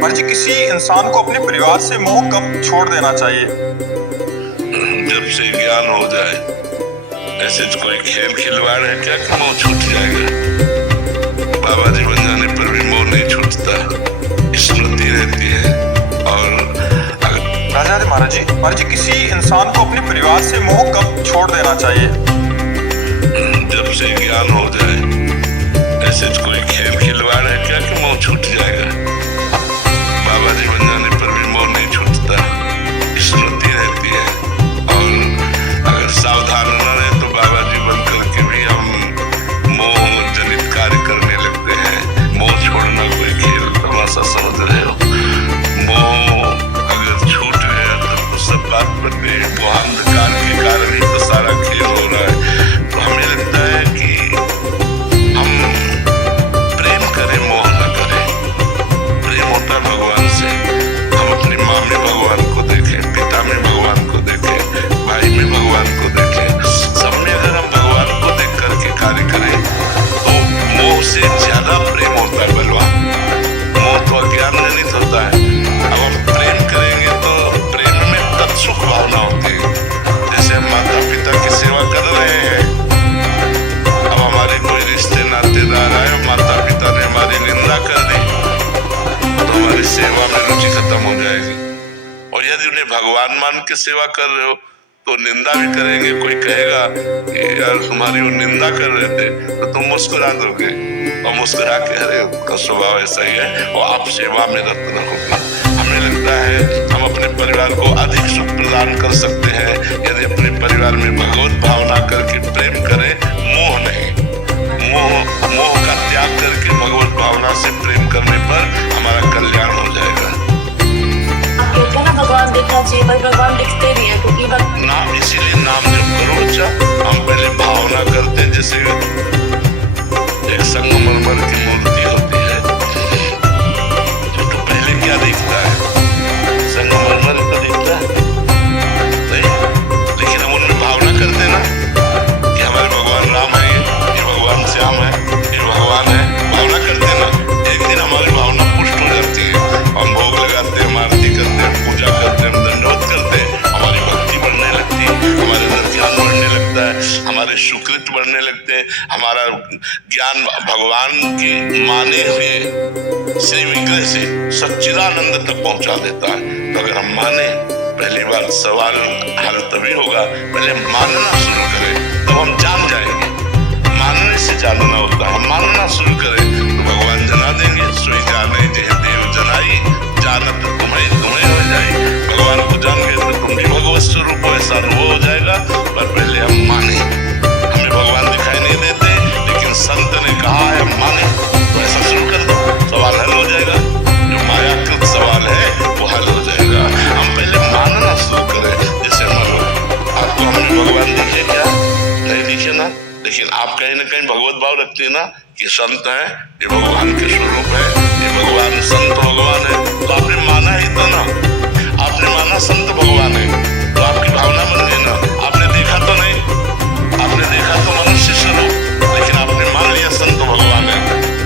पर जी किसी इंसान को अपने परिवार से मोह कब छोड़ देना चाहिए? जब से ज्ञान हो जाए। ऐसे कोई खेल खिलवाड़ है क्या कि मोह छूट जाएगा? बाबा जी बन जाने पर भी मोह नहीं छूटता, स्मृति रहती है। और राजा महाराज जी किसी इंसान को अपने परिवार से मोह कब छोड़ देना चाहिए? जब से ज्ञान हो जाए। ऐसे कोई खेल खिलवाड़ है क्या कि मोह छूट जाएगा? बाबा जी बन जाने पर भी मोह नहीं छूटता, स्मृति रहती है। और अगर सावधान न रहे तो बाबा जी बन करके भी हम मोह जनित कार्य करने लगते हैं। मोह छोड़ना कोई खेल तमाशा समझ रहे हो? मोह अगर छूट गया तो सब बात बन गई। वो अंधकार के कारण ही तो सारा खेल हो रहा है। तो हमें लगता है कि हम प्रेम करें, मोह न करें। प्रेम होता भगवान से। हम अपनी माँ में भगवान को देखें, पिता में भगवान को देखें, भाई में भगवान को देखें। सब में अगर हम भगवान को देख करके कार्य करें तो मोह से ज्यादा प्रेम होता है बलवान। मोह तो अज्ञान जनित होता है। अब हम प्रेम करेंगे तो प्रेम में तत्सुख भावना होती है। जैसे हम माता पिता की सेवा कर रहे हैं, अब हमारे कोई रिश्ते नातेदार आए, माता पिता ने हमारी निंदा कर दी तो हमारी सेवा में रुचि खत्म हो जाएगी। और यदि उन्हें भगवान मान के सेवा कर रहे हो तो निंदा भी करेंगे। कोई कहेगा कि यार तुम्हारी वो निंदा कर रहे थे, तो तुम मुस्कुरा दोगे और मुस्कुरा के अरे उसका स्वभाव ऐसा ही है और आप सेवा में रत रहोगे। हमें लगता है हम अपने परिवार को अधिक सुख प्रदान कर सकते हैं यदि अपने परिवार में भगवत भावना करके प्रेम करें, मोह नहीं। मोह का त्याग करके भगवत भावना से प्रेम करने पर हमारा कल्याण हो जाएगा। आप कहते हैं ना भगवान दिखना चाहिए, पर भगवान दिखते नहीं है क्योंकि नाम, इसीलिए नाम जप करो। अच्छा, हम पहले भावना करते हैं। जैसे एक संगमरमर की मूर्ति होती है तो पहले क्या दिखता है? संगमरमर तो दिखता है नहीं, लेकिन हम उनमें भावना करते ना कि हमारे भगवान राम है, ये भगवान श्याम है, ये भगवान है। भावना करते ना, एक दिन हमारी भावना पुष्ट हो जाती है। हम भोग लगाते हैं, आरती करते हैं, पूजा करते हैं, दंडवत करते हैं, हमारी भक्ति बढ़ने लगती है, हमारे अंदर ज्ञान बढ़ने लगता है, हमारे सुकृत बढ़ने लगते हैं। हमारा ज्ञान भगवान की माने हुए श्री विग्रह से सच्चिदानंद तक पहुंचा देता है। तो अगर हम माने, पहली बार सवाल हल तभी होगा, पहले मानना शुरू करें तब हम जान जाएंगे। मानने से जानना होता है। हम मानना शुरू करें तो भगवान जना देंगे। सोई जाने जे देव जनाई, जानत तुम्हें तुम्हें हो जाए। भगवान को जान गए तो तुम भी भगवत स्वरूप हो, ऐसा अनुभव हो जाएगा। पर पहले हम माने। हमें भगवान दिखाई नहीं देते, लेकिन संत ने कहा है हम माने, तो ऐसा शुरू कर दो, सवाल हल हो जाएगा। जो मायाकृत सवाल है वो हल हो जाएगा। हम पहले मानना शुरू करें। जैसे आपको हमें भगवान दिखे क्या? नहीं दिखे ना, लेकिन आप कहीं ना कहीं भगवत भाव रखते हैं ना कि संत है, ये भगवान के स्वरूप है, ये भगवान संत भगवान है। तो आपने माना ही तो ना, आपने माना संत भगवान है तो आपकी भावना बन गई ना। आपने देखा तो नहीं, आपने देखा तो मनुष्य स्वरूप, लेकिन आपने मान लिया संत भगवान है।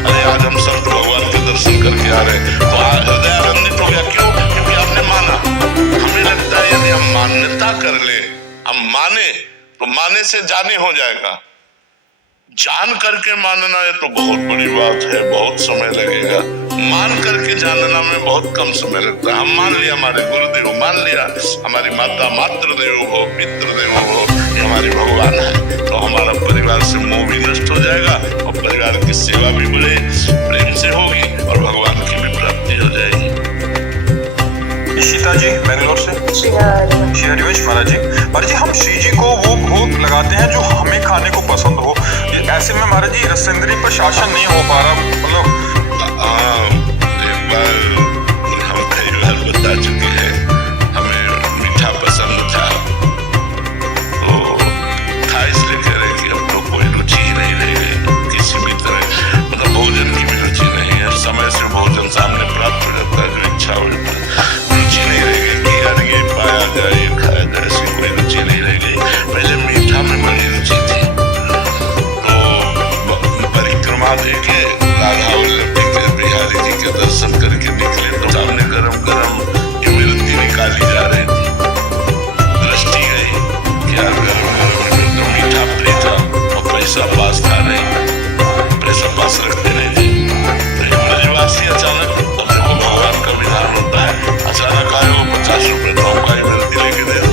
अरे आज हम संत भगवान के दर्शन करके आ रहे हैं तो हृदय आनंदित हो गया। क्यों? क्योंकि आपने माना। हमें लगता है यदि हम मान्यता कर ले, हम माने तो माने से जाने हो जाएगा। जान करके मानना है तो बहुत बड़ी बात है, बहुत समय लगेगा। मान करके जानना में बहुत कम समय लगता है। हम मान लिया, हमारे गुरुदेव मान लिया, हमारी माता मातृदेव हो, पितृदेव हो, ये हमारे भगवान है। तो हमारा परिवार से मोह भी नष्ट हो जाएगा और परिवार की सेवा भी बड़े प्रेम से होगी और भगवान की भी प्राप्ति हो जाएगी। ईशिता जी बेंगलोर से। श्री हरिवंश महाराज जी हम श्री जी को वो भोग लगाते हैं जो हमें खाने को पसंद हो। ऐसे में महाराज जी रसेंद्री पर शासन नहीं हो पा रहा। मतलब एक बार हम कई बार बता चुके हैं, हमें मीठा पसंद था तो था, इसलिए कह रहे कि अब तो कोई रुचि ही नहीं रह गई किसी भी तरह। मतलब भोजन की भी रुचि नहीं है। समय से भोजन सामने प्राप्त हो जाता है, जो इच्छा हो जाता है। रुचि नहीं रह गई कि यार ये पाया जाए, ये खाया जाए, ऐसी कोई रुचि नहीं रह गई। पहले मीठा में बड़ी रुचि थी। तो परिक्रमा देखे राधा वल्लभ जी के, बिहारी जी अचानक, अब देखो भगवान का विधान होता है, अचानक आए वो 50 रुपए तो हमका ही मिलती लेके दे दो,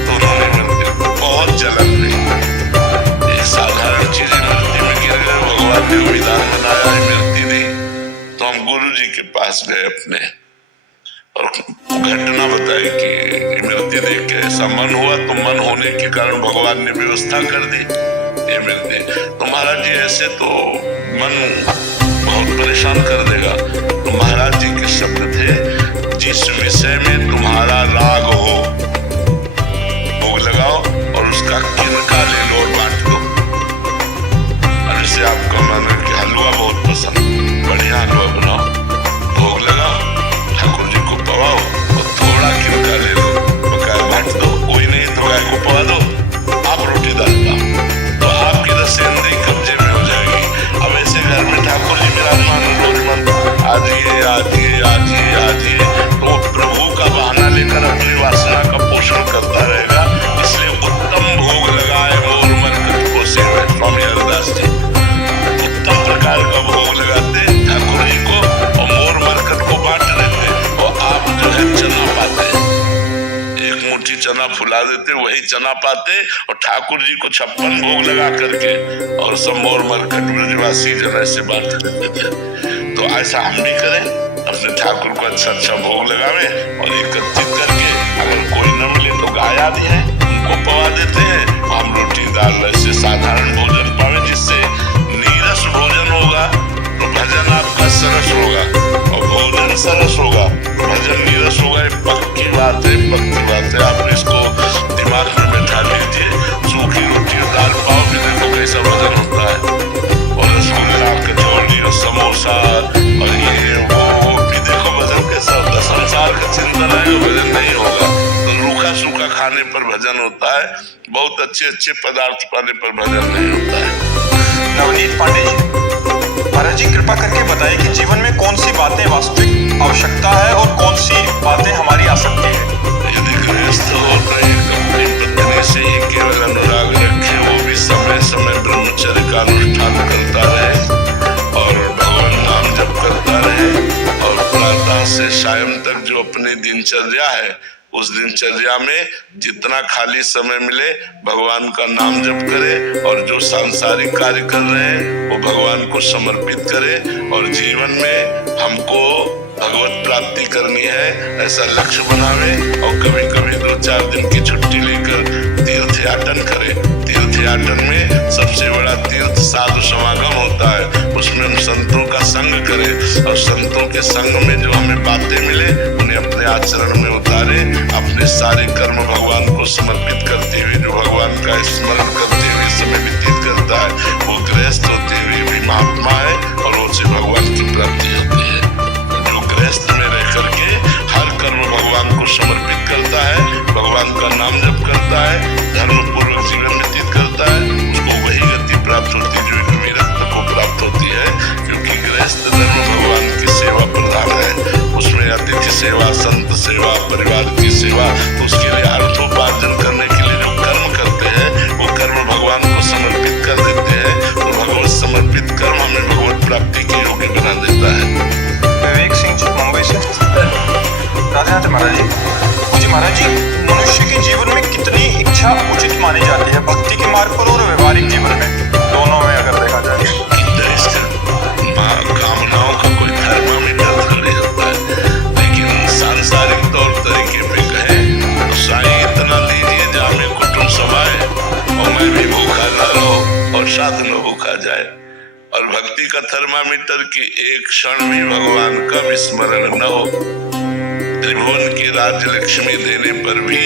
तो उन्होंने मिलती, बहुत जलन नहीं, एक साधारण चीज मिलती में गिर गए, भगवान ने विधान बनाया है मिलती नहीं, तो हम गुरु जी के पास गए अपने और घटना बताई कि मिलती देख के ऐसा मन हुआ, तो मन होने के कारण भगवान ने व्यवस्था कर दी ये मिलती। तो महाराज जी ऐसे तो मन बहुत परेशान कर देगा, तो महाराज जी के शब्द थे, जिस विषय में तुम्हारा राग हो भोग लगाओ और उसका किनका ले लो और बांट दो। और जैसे आपका मन है कि हलवा बहुत पसंद, बढ़िया हलवा बनाओ, भोग लगाओ, ठाकुर जी को पवाओ और थोड़ा किनका ले लो, बकाया बांट दो, कोई नहीं तो गाय को पवा दो, आप रोटी दाल पाओ, तो आपकी रसेंद्री कब्जे में हो जाएगी। अब ऐसे घर में ठाकुर जी विराजमान रोजमन आजिए आजिए आजिए आजिए, तो प्रभु का बहाना लेकर अपनी वासना का पोषण करता रहेगा। इसलिए उत्तम भोग लगाए मोर मरकत को सेवे, स्वामी हरदास जी उत्तम प्रकार का भोग लगाते ठाकुर जी को और मोर मरकत को बांट देते, और आप जो है चना पाते, एक मुट्ठी चना फुला देते, वही चना पाते और ठाकुर जी को 56 भोग लगा करके और सब मोर मरकट ब्रजवासी जन ऐसे बांट देते थे। तो ऐसा हम भी करें, अपने ठाकुर को अच्छा अच्छा भोग लगावे और एकत्रित करके, अगर कोई न मिले तो गाय आदि है उनको पवा देते हैं, हम रोटी दाल ऐसे साधारण भोजन पावे, जिससे नीरस भोजन होगा तो भजन आपका सरस होगा, और भोजन सरस होगा तो भजन नीरस होगा। ये पक्की बात है, पक्की बात है, आप इसको दिमाग में बैठा लीजिए। सूखी रोटी और दाल पाव भी देखो कैसा भजन होता है, और रसगुल्ला कचौड़ी और समोसा और ये वो भी देखो भजन कैसा होता है। संसार का चिंतन है, भजन नहीं होगा, तो रूखा सूखा खाने पर भजन होता है, बहुत अच्छे अच्छे पदार्थ पाने पर भजन नहीं होता है। नवनीत पांडे जी, महाराज जी कृपा करके बताइए कि जीवन में कौन सी बातें वास्तविक आवश्यकता है और कौन सी बातें हमारी आसक्ति है। यदि गृहस्थ हो तो एक अपनी पत्नी से ही केवल अनुराग रखे, वो भी समय समय ब्रह्मचर्य का अनुष्ठान करता रहे और भगवान नाम जप करता रहे, और प्रातः से सायं तक जो अपनी दिनचर्या है, उस दिनचर्या में जितना खाली समय मिले भगवान का नाम जप करे, और जो सांसारिक कार्य कर रहे हैं वो भगवान को समर्पित करे, और जीवन में हमको भगवत प्राप्ति करनी है ऐसा लक्ष्य बनावे, और कभी कभी 2-4 दिन की छुट्टी लेकर तीर्थ याटन करे। तीर्थ याटन में सबसे बड़ा तीर्थ साधु समागम होता है, उसमें हम संतों का संग करें, और संतों के संग में जो हमें बातें मिले उन्हें अपने आचरण में उतारे, अपने सारे कर्म भगवान को समर्पित करते हुए, जो भगवान का स्मरण करते हुए समय व्यतीत करता है, वो गृहस्थ होते हुए भी महात्मा है और उससे भगवान की प्राप्ति होती है। जो गृहस्थ में रह करके हर कर्म भगवान को समर्पित करता है, भगवान का नाम जप करता है, धर्म पूर्वक जीवन व्यतीत करता है, उसको वही गति प्राप्त होती है जो एक वीरत्व को प्राप्त होती है, क्योंकि गृहस्थ धर्म भगवान की सेवा प्रधान है। उसमें अतिथि सेवा, संत सेवा, परिवार की सेवा, तो उसके लिए अर्थोपार्जन करने के लिए जो कर्म करते हैं वो कर्म भगवान को समर्पित कर देते हैं, तो भगवत समर्पित कर्म हमें भगवत प्राप्ति के योग्य बना देता है। विवेक सिंह जी मुंबई से। राधे राधे महाराज जी। मुझे महाराज जी, मनुष्य के जीवन में कितनी इच्छा उचित मानी जाती है, भक्ति के मार्ग पर और व्यवहारिक जीवन में, दोनों में अगर देखा जाए? कामनाओं का कोई थर्मामीटर थोड़ी होता है, लेकिन सांसारिक तौर तरीके पे कहें तो साईं इतना दीजिए जामे कुटुंब समाए, और मैं भी भूखा न रहो और साथ न भूखा जाए। और भक्ति का थर्मामीटर की एक क्षण भी भगवान का विस्मरण न हो। त्रिभुवन की राज्य लक्ष्मी देने पर भी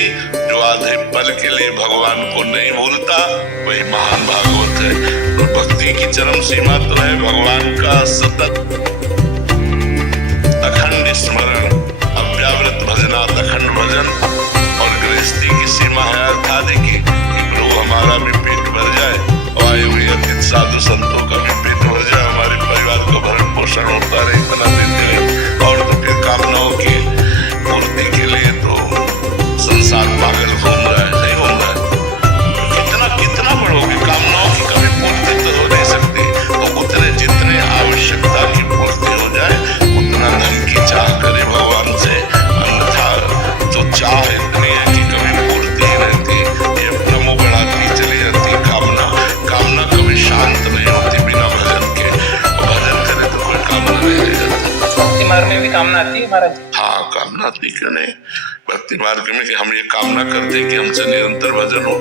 जो आधे पल के लिए भगवान को नहीं भूलता, वही महान भागवत है। तो भक्ति की चरम सीमा तो है भगवान का सतत अखंड स्मरण, अव्यावृत भजना, अखंड भजन, और गृहस्थी की सीमा है अर्थादि की, कि प्रभु हमारा भी पेट भर जाए और आए हुए अतिथि साधु संतों का भी पेट भर जाए, हमारे परिवार का भरण पोषण होता रहे, इतना देते रहे। और तो फिर कामनाओं की पूर्ति के लिए तो संसार पागल घूम रहा है, नहीं घूम रहा है। कितना कितना बढ़ोगे, कामनाओं की कभी पूर्ति तो हो नहीं सकती, तो उतने जितने आवश्यकता की पूर्ति हो जाए मार्ग में भी कामना आती है महाराज? हाँ, कामना आती क्यों नहीं। भक्ति मार्ग में कि हम ये कामना करते हैं कि हमसे निरंतर भजन हो,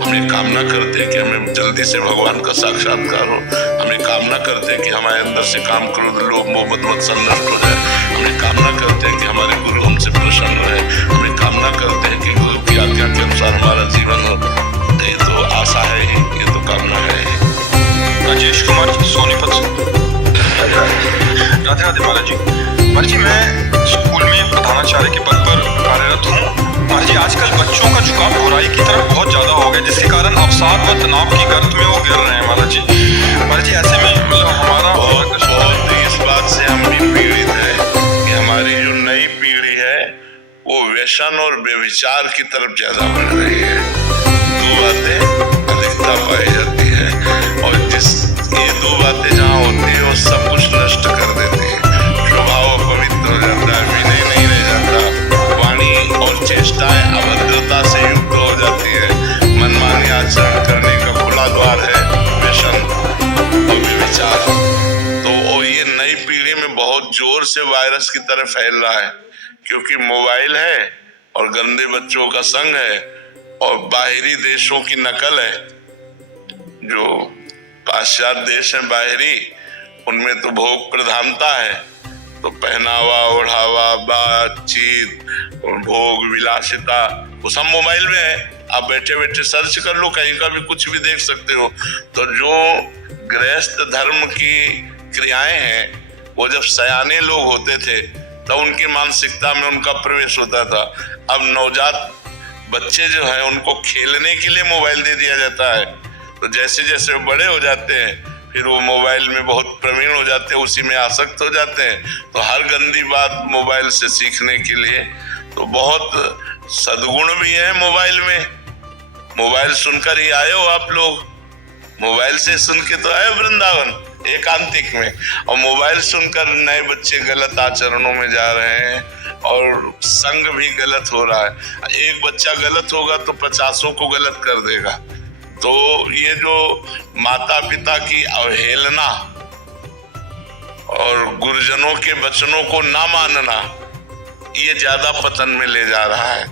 हम ये कामना करते हैं कि हमें जल्दी से भगवान का साक्षात्कार हो, हम ये कामना करते हैं कि हमारे अंदर से काम क्रोध लोभ मोह मद मत्सर नष्ट हो जाए, हम ये कामना करते हैं कि हमारे गुरु हमसे प्रसन्न रहे, हम ये कामना करते हैं कि गुरु की आज्ञा के अनुसार हमारा जीवन हो। ये तो आशा है ही, ये तो कामना है ही। राजेश कुमार जी, सोनीपत से। राधे राधे महाराज जी। महाराज जी, मैं स्कूल में प्रधानाचार्य के पद पर कार्यरत हूँ। महाराज जी, आजकल बच्चों का झुकाव बुराई की तरफ बहुत ज्यादा हो गया, जिसके कारण अवसाद व तनाव की गर्त में वो गिर रहे हैं महाराज जी। महाराज जी, ऐसे में मतलब हमारा बहुत इस बात से हम भी पीड़ित है कि हमारी जो नई पीढ़ी है वो व्यसन और व्यभिचार की तरफ ज्यादा बढ़ रही है। दो बातें अधिकता पाई जाती है, और ये दो बातें जहाँ होती है वो सब कुछ नष्ट कर देती है। स्वभाव अपवित्र हो जाता है, विनय नहीं रह जाता, वाणी और चेष्टाएं अभद्रता से युक्त हो जाती है, मनमानी आचरण करने का खुला द्वार है व्यसन और व्यभिचार। तो ये नई पीढ़ी में बहुत जोर से वायरस की तरह फैल रहा है, क्योंकि मोबाइल है और गंदे बच्चों का संग है और बाहरी देशों की नकल है। जो पाश्चात्य देश हैं बाहरी, उनमें तो भोग प्रधानता है, तो पहनावा ओढ़ावा बातचीत भोग विलासिता वो सब मोबाइल में है। आप बैठे बैठे सर्च कर लो, कहीं का भी कुछ भी देख सकते हो। तो जो गृहस्थ धर्म की क्रियाएं हैं वो जब सयाने लोग होते थे तब उनकी मानसिकता में उनका प्रवेश होता था। अब नवजात बच्चे जो है उनको खेलने के लिए मोबाइल दे दिया जाता है, तो जैसे जैसे वो बड़े हो जाते हैं फिर वो मोबाइल में बहुत प्रवीण हो जाते हैं, उसी में आसक्त हो जाते हैं। तो हर गंदी बात मोबाइल से सीखने के लिए तो बहुत सद्गुण भी है मोबाइल में। मोबाइल सुनकर ही आए हो आप लोग, मोबाइल से सुन के तो आए वृंदावन एकांतिक में, और मोबाइल सुनकर नए बच्चे गलत आचरणों में जा रहे हैं और संग भी गलत हो रहा है। एक बच्चा गलत होगा तो 50 को गलत कर देगा। तो ये जो माता पिता की अवहेलना और गुरुजनों के वचनों को ना मानना, ये ज्यादा पतन में ले जा रहा है।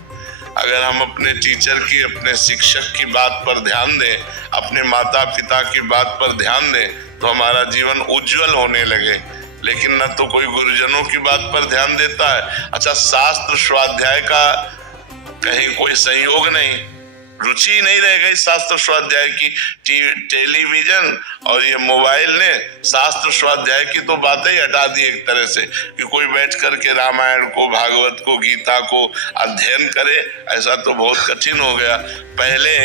अगर हम अपने टीचर की, अपने शिक्षक की बात पर ध्यान दें, अपने माता पिता की बात पर ध्यान दें, तो हमारा जीवन उज्जवल होने लगे। लेकिन न तो कोई गुरुजनों की बात पर ध्यान देता है। अच्छा, शास्त्र स्वाध्याय का कहीं कोई संयोग नहीं, रुचि नहीं रह गई शास्त्र स्वाध्याय की। टेलीविजन और ये मोबाइल ने शास्त्र स्वाध्याय की तो बातें ही हटा दी एक तरह से, कि कोई बैठ करके रामायण को, भागवत को, गीता को अध्ययन करे, ऐसा तो बहुत कठिन हो गया। पहले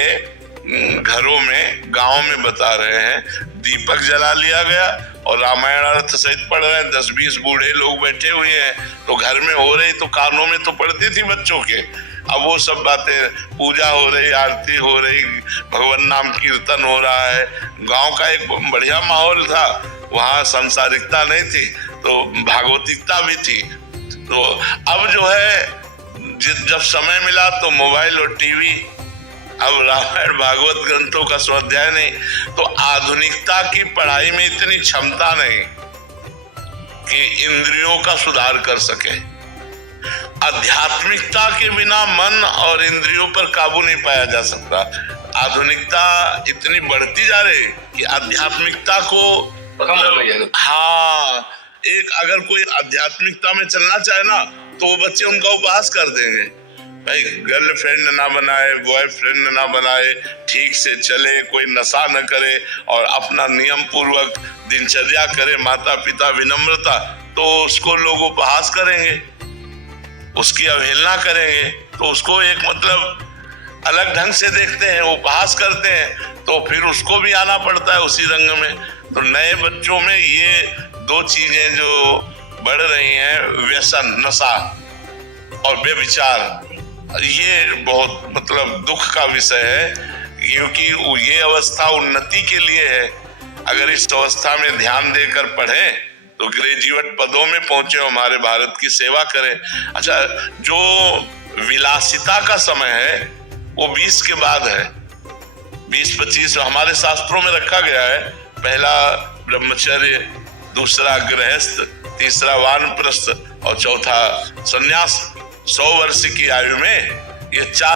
घरों में, गांव में बता रहे हैं, दीपक जला लिया गया और रामायण अर्थ सहित पढ़ रहे हैं, 10-20 बूढ़े लोग बैठे हुए हैं, तो घर में हो रही तो कानों में तो पड़ती थी बच्चों के। अब वो सब बातें, पूजा हो रही, आरती हो रही, भगवान नाम कीर्तन हो रहा है। गांव का एक बढ़िया माहौल था, वहाँ सांसारिकता नहीं थी तो भागवतिकता भी थी। तो अब जो है जब समय मिला तो मोबाइल और टीवी, अब रामायण भागवत ग्रंथों का स्वाध्याय नहीं। तो आधुनिकता की पढ़ाई में इतनी क्षमता नहीं कि इंद्रियों का सुधार कर सके। आध्यात्मिकता के बिना मन और इंद्रियों पर काबू नहीं पाया जा सकता। आधुनिकता इतनी बढ़ती जा रही कि आध्यात्मिकता को मतलब, हाँ, एक अगर कोई आध्यात्मिकता में चलना चाहे ना तो वो बच्चे उनका उपहास कर देंगे। भाई गर्लफ्रेंड ना बनाए, बॉयफ्रेंड ना बनाए, ठीक से चले, कोई नशा न करे और अपना नियम पूर्वक दिनचर्या करे, माता पिता विनम्रता, तो उसको लोग उपहास करेंगे, उसकी अवहेलना करेंगे, तो उसको एक मतलब अलग ढंग से देखते हैं, उपहास करते हैं, तो फिर उसको भी आना पड़ता है उसी रंग में। तो नए बच्चों में ये दो चीजें जो बढ़ रही हैं, व्यसन, नशा और व्यभिचार, ये बहुत मतलब दुख का विषय है, क्योंकि ये अवस्था उन्नति के लिए है। अगर इस अवस्था में ध्यान देकर पढ़ें तो ग्रेजुएट पदों में पहुंचे, हमारे भारत की सेवा करें। अच्छा, जो विलासिता का समय है वो 20 के बाद है, 20-25 हमारे शास्त्रों में रखा गया है। पहला ब्रह्मचर्य, दूसरा गृहस्थ, तीसरा वानप्रस्थ और चौथा सन्यास। 100 वर्ष की आयु में ये 4